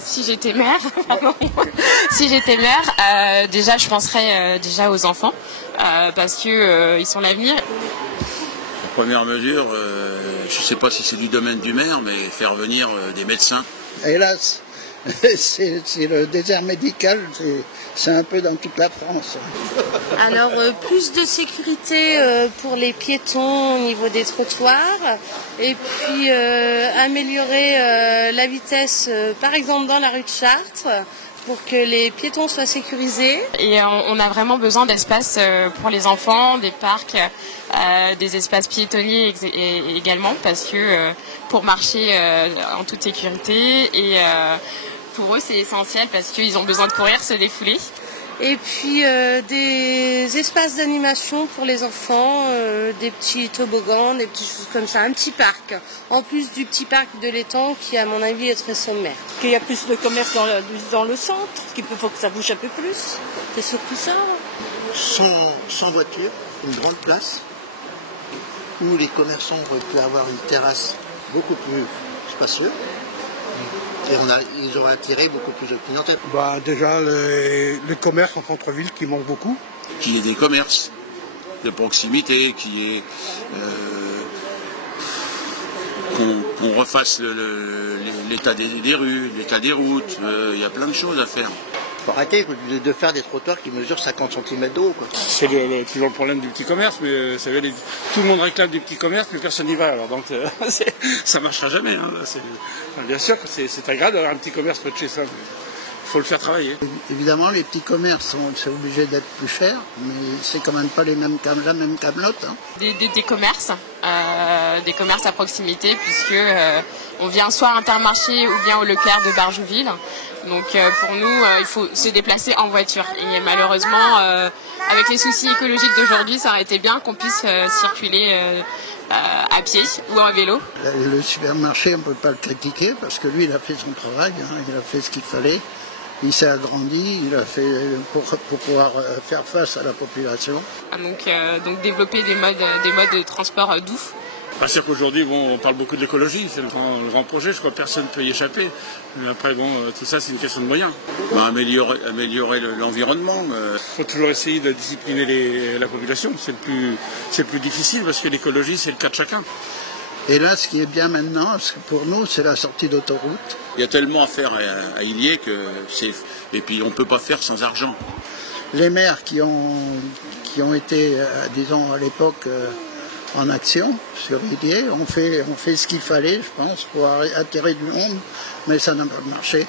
si j'étais mère, pardon, si j'étais mère, déjà je penserais déjà aux enfants parce que ils sont l'avenir. La première mesure, je ne sais pas si c'est du domaine du maire, mais faire venir des médecins. Hélas, c'est le désert médical, c'est un peu dans toute la France. Alors plus de sécurité pour les piétons au niveau des trottoirs et puis améliorer la vitesse par exemple dans la rue de Chartres pour que les piétons soient sécurisés. Et on a vraiment besoin d'espaces pour les enfants, des parcs, des espaces piétonniers également parce que pour marcher en toute sécurité et pour eux c'est essentiel parce qu'ils ont besoin de courir, se défouler. Et puis des espaces d'animation pour les enfants, des petits toboggans, des petites choses comme ça, un petit parc. En plus du petit parc de l'étang qui à mon avis est très sommaire. Qu'il y a plus de commerce dans le centre, qu'il faut que ça bouge un peu plus. C'est surtout ça. Sans voiture, une grande place où les commerçants peuvent avoir une terrasse beaucoup plus spacieuse. Et ils auraient attiré beaucoup plus de clientèle. Déjà, les commerces en centre-ville qui manquent beaucoup. Qu'il y ait des commerces de proximité, qu'on refasse l'état des rues, l'état des routes. Il y a plein de choses à faire. Il faut arrêter de faire des trottoirs qui mesurent 50 cm d'eau. C'est toujours le problème du petit commerce, mais tout le monde réclame du petit commerce, mais personne n'y va. Alors donc ça ne marchera jamais. Hein. Bien sûr que c'est agréable d'avoir un petit commerce près de chez soi. Il faut le faire travailler. Évidemment, les petits commerces c'est obligé d'être plus cher, mais c'est quand même pas la même camelote. Hein. Des commerces à proximité puisque on vient soit à Intermarché ou bien au Leclerc de Barjouville. Donc pour nous, il faut se déplacer en voiture. Et malheureusement, avec les soucis écologiques d'aujourd'hui, ça aurait été bien qu'on puisse circuler à pied ou en vélo. Le supermarché, on ne peut pas le critiquer parce que lui, il a fait son travail, hein, il a fait ce qu'il fallait. Il s'est agrandi, il a fait pour pouvoir faire face à la population. Donc développer des modes de transport doux. C'est qu'aujourd'hui, on parle beaucoup de l'écologie, c'est le grand projet, je crois que personne ne peut y échapper. Mais après, tout ça, c'est une question de moyens. Améliorer l'environnement. Il faut toujours essayer de discipliner la population, c'est le plus difficile parce que l'écologie, c'est le cas de chacun. Et là, ce qui est bien maintenant, pour nous, c'est la sortie d'autoroute. Il y a tellement à faire à Illiers et puis on ne peut pas faire sans argent. Les maires qui ont été, disons, à l'époque en action sur Illiers, on fait ce qu'il fallait, je pense, pour attirer du monde, mais ça n'a pas marché.